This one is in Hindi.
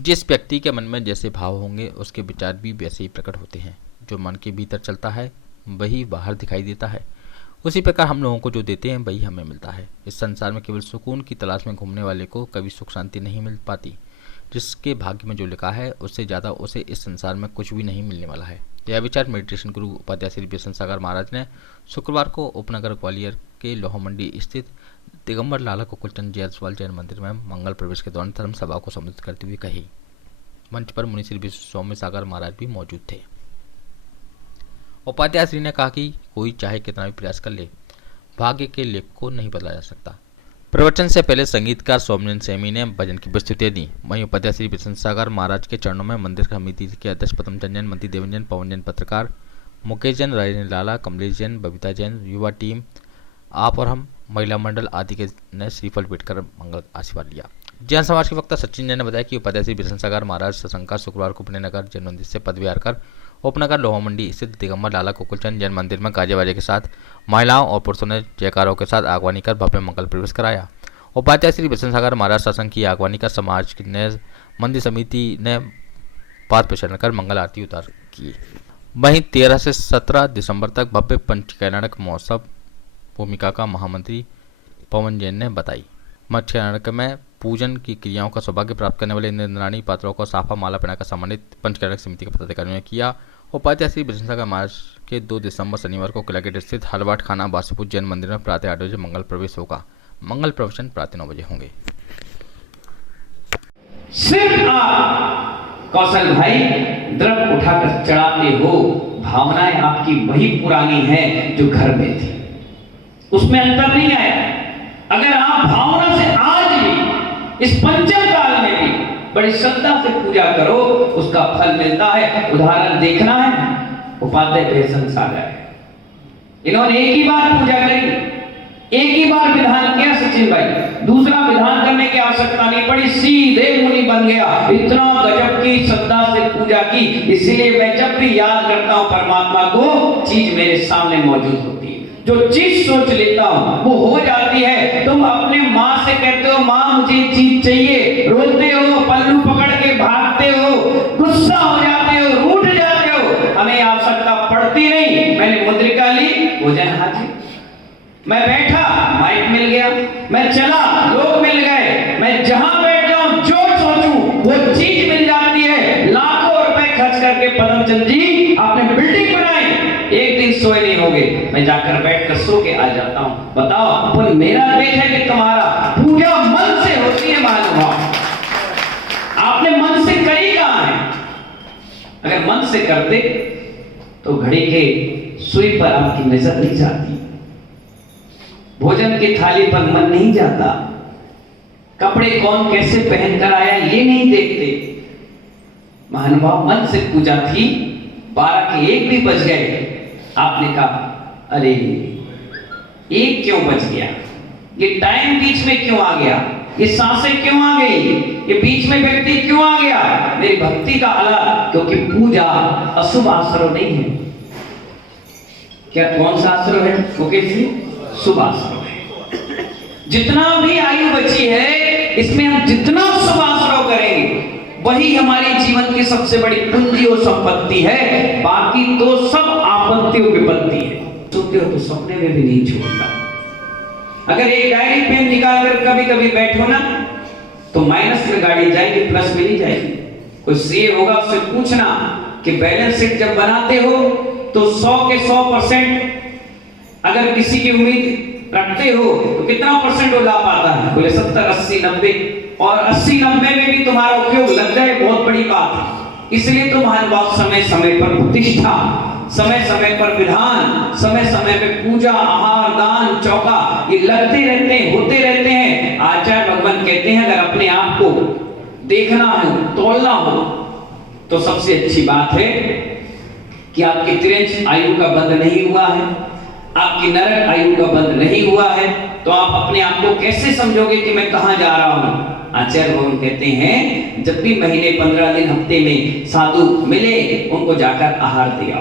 जिस व्यक्ति के मन में जैसे भाव होंगे उसके विचार भी वैसे ही प्रकट होते हैं। जो मन के भीतर चलता है वही बाहर दिखाई देता है। उसी प्रकार हम लोगों को जो देते हैं वही हमें मिलता है। इस संसार में केवल सुकून की तलाश में घूमने वाले को कभी सुख शांति नहीं मिल पाती। जिसके भाग्य में जो लिखा है उससे ज़्यादा उसे इस संसार में कुछ भी नहीं मिलने वाला है। यह विचार मेडिटेशन गुरु उपाध्याय श्री बिशन सागर महाराज ने शुक्रवार को उपनगर ग्वालियर के लोहा मंडी स्थित दिगंबर लाला गोकुलचंद जायसवाल जैन मंदिर में मंगल प्रवेश के दौरान धर्म सभा को संबोधित करते हुए कही। मंच पर मुनि श्री विश्व सौम्य सागर महाराज भी मौजूद थे। उपाध्याय श्री ने कहा कि कोई चाहे कितना भी प्रयास कर ले, भाग्य के लेख को नहीं बदला जा सकता। प्रवचन से पहले संगीतकार सौम्यन सैमी ने भजन की प्रस्तुतियां दी। वहीं उपाध्याय श्री बिशन सागर महाराज के चरणों में मंदिर समिति के अध्यक्ष पद्म जैन, मंत्री देवजन, पवन जैन, पत्रकार मुकेश जैन, राजेंद्र लाला, कमलेश जैन, बबीता जैन, युवा टीम, आप और हम, महिला मंडल आदि के ने श्रीफल भेंट कर मंगल आशीर्वाद लिया। जैन समाज के वक्ता सचिन जैन ने बताया कि उपाध्याय श्री बिशन सागर महाराज सत्संग का शुक्रवार को पुण्यनगर जैन मंदिर से पद विहार कर उपनगर लोहा मंडी स्थित दिगंबर लाला गोकुलचंद जैन मंदिर में गाजे बाजे के साथ महिलाओं और पुरुषों ने जयकारों के साथ आगवानी कर भव्य मंगल प्रवेश कराया। उपाध्याय श्री बिशन सागर महाराज सत्संग की आगवानी कर समाज ने मंदिर समिति ने पाद प्रचरण कर मंगल आरती उतार की। वहीं 13 से 17 दिसंबर तक भव्य पंचकर्णाटक महोत्सव भूमिका का महामंत्री पवन जैन ने बताई। मध्य कर्नाटक में पूजन की क्रियाओं का सौभाग्य प्राप्त करने वाले इंद्राणी पात्रों को साफा माला पहनाकर सम्मानित पंचकर्णाटक समिति के पदाधिकारियों ने किया। उपाध्याय श्री बिशन सागर महाराज के 2 दिसंबर शनिवार को किला गेट स्थित हलवाट खाना बासीपुर जैन मंदिर में प्रातः 8 बजे मंगल प्रवेश होगा। मंगल प्रवचन प्रातः 9 बजे होंगे। सिर्फ आप कौशल भाई द्रव उठाकर चढ़ाते हो, भावनाएं आपकी वही पुरानी है जो घर में थी, उसमें अंतर नहीं आया। अगर आप भावना से आज भी इस पंचम काल में भी बड़ी श्रद्धा से पूजा करो, उसका फल मिलता है। उदाहरण देखना है, उपाध्याय बिशन सागर, इन्होंने एक ही बार पूजा करी, एक ही बार विधान किया सचिन भाई, दूसरा विधान करने की आवश्यकता नहीं पड़ी, सीधे मुनि बन गया। इतना गजब की श्रद्धा से पूजा की। इसलिए मैं जब भी याद करता हूं परमात्मा को, चीज मेरे सामने मौजूद होती है। जो चीज सोच लेता हूं वो हो जाती है। तुम अपने माँ से कहते हो माँ मुझे चीज चाहिए, रोते हो, पल्लू पकड़ के भागते हो, गुस्सा हो जाते हो, रूठ जाते हो, हमें आवश्यकता पड़ती नहीं। मैंने मुद्रिका ली, भोजन हाजिर, मैं बैठा, माइक मिल गया, मैं चला, लोग मिल गए, मैं जहां बैठ जाऊं जो सोचूं वो चीज मिल जाती है। लाखों रुपए खर्च करके पद्मचंद जी आपने बिल्डिंग बनाई, एक दिन सोए नहीं होगे, मैं जाकर बैठकर सो के आ जाता हूं। बताओ अपन मेरा देश है कि तुम्हारा? पूजा मन से होती है महानुभाव। आपने मन से करी कहां है? अगर मन से करते तो घड़ी के सुई पर आपकी नजर नहीं जाती, भोजन की थाली पर मन नहीं जाता, कपड़े कौन कैसे पहनकर आया ये नहीं देखते। महानुभाव मन से पूजा थी, 12 के 1 भी बज गए, आपने कहा अरे एक क्यों बच गया, ये टाइम बीच में क्यों आ गया, ये सांसें क्यों आ गई, ये बीच में व्यक्ति क्यों आ गया, मेरी भक्ति का अलग। क्योंकि पूजा अशुभ आश्रय नहीं है। क्या कौन सा आश्रय है? क्योंकि शुभ आश्रय है। जितना भी आयु बची है इसमें हम जितना शुभ आश्रय करेंगे वही हमारे जीवन की सबसे बड़ी पूंजी और संपत्ति है। बाकी तो सब आपत्ति और विपत्ति है। सोचते हो तो सपने में भी नहीं छोड़ता। अगर एक डायरी पेन निकाल कर कभी कभी बैठो ना तो माइनस में गाड़ी जाएगी, प्लस में नहीं जाएगी। कोई सीए होगा उससे पूछना कि बैलेंस शीट जब बनाते हो तो 100 के 100% अगर किसी की उम्मीद रखते हो तो कितना परसेंट वो ला पाता है? बोले 70, 80, 90, और 80, 90 में भी तुम्हारा उपयोग लग जाए बहुत बड़ी बात है। इसलिए तो महानुभाव समय समय पर प्रतिष्ठा, समय समय पर विधान, समय समय पे पूजा, आहार, दान, चौका ये लगते रहते हैं, होते रहते हैं। आचार्य भगवान कहते हैं अगर अपने आप को देखना हो, तोलना हो तो सबसे अच्छी बात है कि आपकी तिरंज आयु का बंध नहीं हुआ है, आपकी नरक आयु का बंध नहीं हुआ है, तो आप अपने आप को कैसे समझोगे कि मैं कहां जा रहा हूं? आचार्य भगवान कहते हैं जब भी महीने 15 दिन हफ्ते में साधु मिले उनको जाकर आहार दिया,